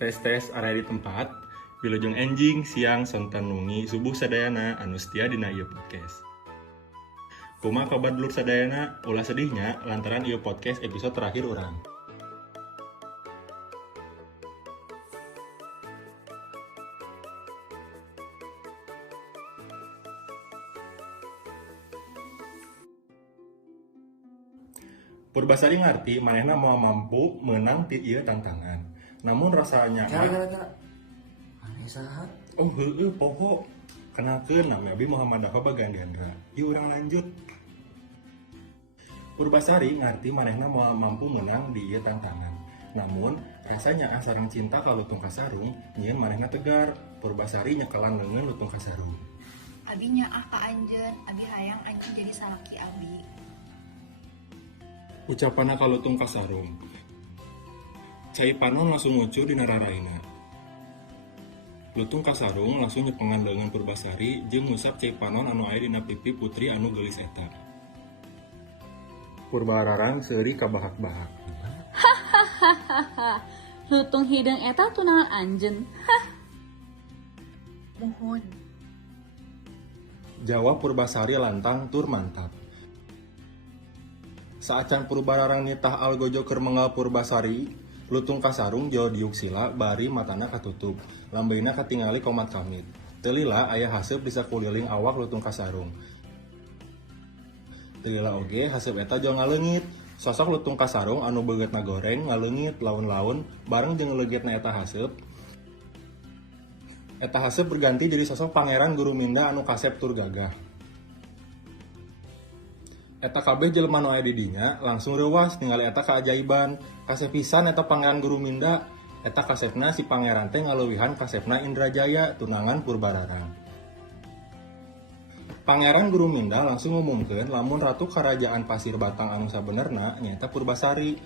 Tes area di tempat, wilujeng enjing siang sontan nungi subuh sadayana anu setia dina ieu podcast. Kumaha kabar dulur sadayana, ulah sedihnya lantaran ieu podcast episode terakhir urang. Purbasari ngarti manehna mau mampu menang ti ieu tantangan. Namun rasanya Gara-gara aneh sahat. oh heueuh poho kenakeun nama Nabi Muhammad Dafa Bagandendra. Ieu urang lanjut. Purbasari ngarti manehna mau mampu menang di ieu tantangan. Namun rasanya sareng cinta ka lutung kasarung nyieun manehna tegar. Purbasari nyekelan leungeun lutung kasarung. Abi nyaah ka anjeun, abi hayang anjeun jadi salaki abi. Ucapanna ka lutung kasarung. Cai panon langsung ngucur dina raraina. Lutung kasarung langsung nyepengan leungeun Purbasari jeung ngusap cai panon anu aya dina pipi putri anu geulis eta. Purbararang seuri kabahak-bahak. Lutung hideung eta tunangan anjeun. Muhun. Jawab Purbasari lantang tur mantap. Saacan Purbararang nitah algojo keur mengal Purbasari, lutung kasarung jauh diuk sila bari matana katutup, lambeina katingali komat kamit. Teu lila aya haseup di sakuliling awak lutung kasarung. Teu lila oge haseup eta jauh ngaleungit. Sosok lutung kasarung anu beungeutna goreng ngaleungit laun-laun bareng jeung legetna eta haseup. Eta haseup berganti jadi sosok pangeran guru minda anu kasep tur gagah. Eta kabeh jelema nu aya di dinya langsung reuwas ningali eta keajaiban. Kasep pisan eta pangeran guru minda. Eta kasepna si pangeran teh ngaleuwihan kasepna Indrajaya tunangan Purbararang. Pangeran guru minda langsung ngumumkeun lamun ratu kerajaan Pasir Batang anu sabenerna nyaeta Purbasari.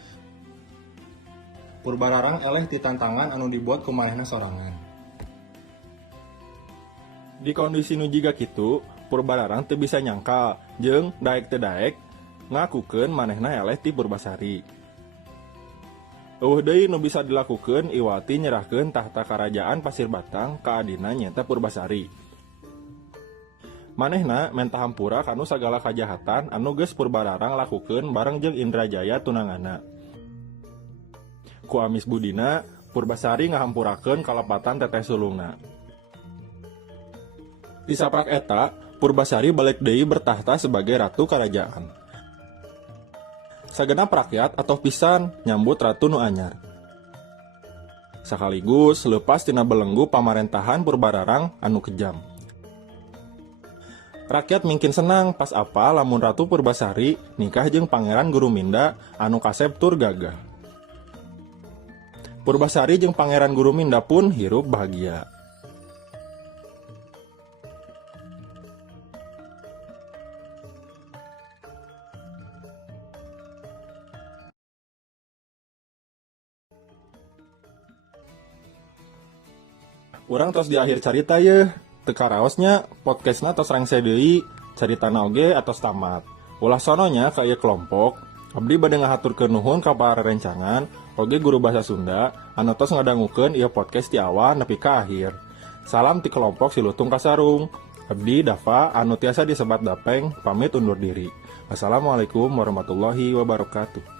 Purbararang eleh ti tantangan anu dibuat ku manehna sorangan. Di kondisi nu jiga kitu, Purbararang teu bisa nyangkal jeung daek teu daek ngakukeun manehna eleh ti Purbasari. Eueuh deui nu bisa dilakukeun Iwati nyerahkeun tahta karajaan Pasir Batang ka adina nyaeta Purbasari. Manehna mentah hampura kanu sagala kajahatan anu geus Purbararang lakukeun bareng jeung Indrajaya tunanganna. Ku amis budina, Purbasari ngahampurakeun kalepatan teteh sulungna. Di saprak eta, Purbasari balik deui bertahta sebagai ratu kerajaan. Sagenap rakyat atau pisan nyambut ratu nu anyar. Sakaligus leupas tina belenggu pamarentahan Purbararang anu kejam. Rakyat mungkin senang pas apa lamun Ratu Purbasari nikah jeung pangeran guru minda anu kasep tur gagah. Purbasari jeung pangeran guru minda pun hirup bahagia. Urang tos di akhir carita ye, teka raosnya podcastna tos rangse deui caritana oge atos tamat. Ulah sononya ka ieu kelompok, abdi bade ngahaturkeun nuhun ka para rencangan oge guru bahasa Sunda anu tos ngadangukeun ieu podcast ti awal nepi ka akhir. Salam ti kelompok si Lutung Kasarung. Abdi Dafa anu tiasa disebat Dapeng pamit undur diri. Wassalamualaikum warahmatullahi wabarakatuh.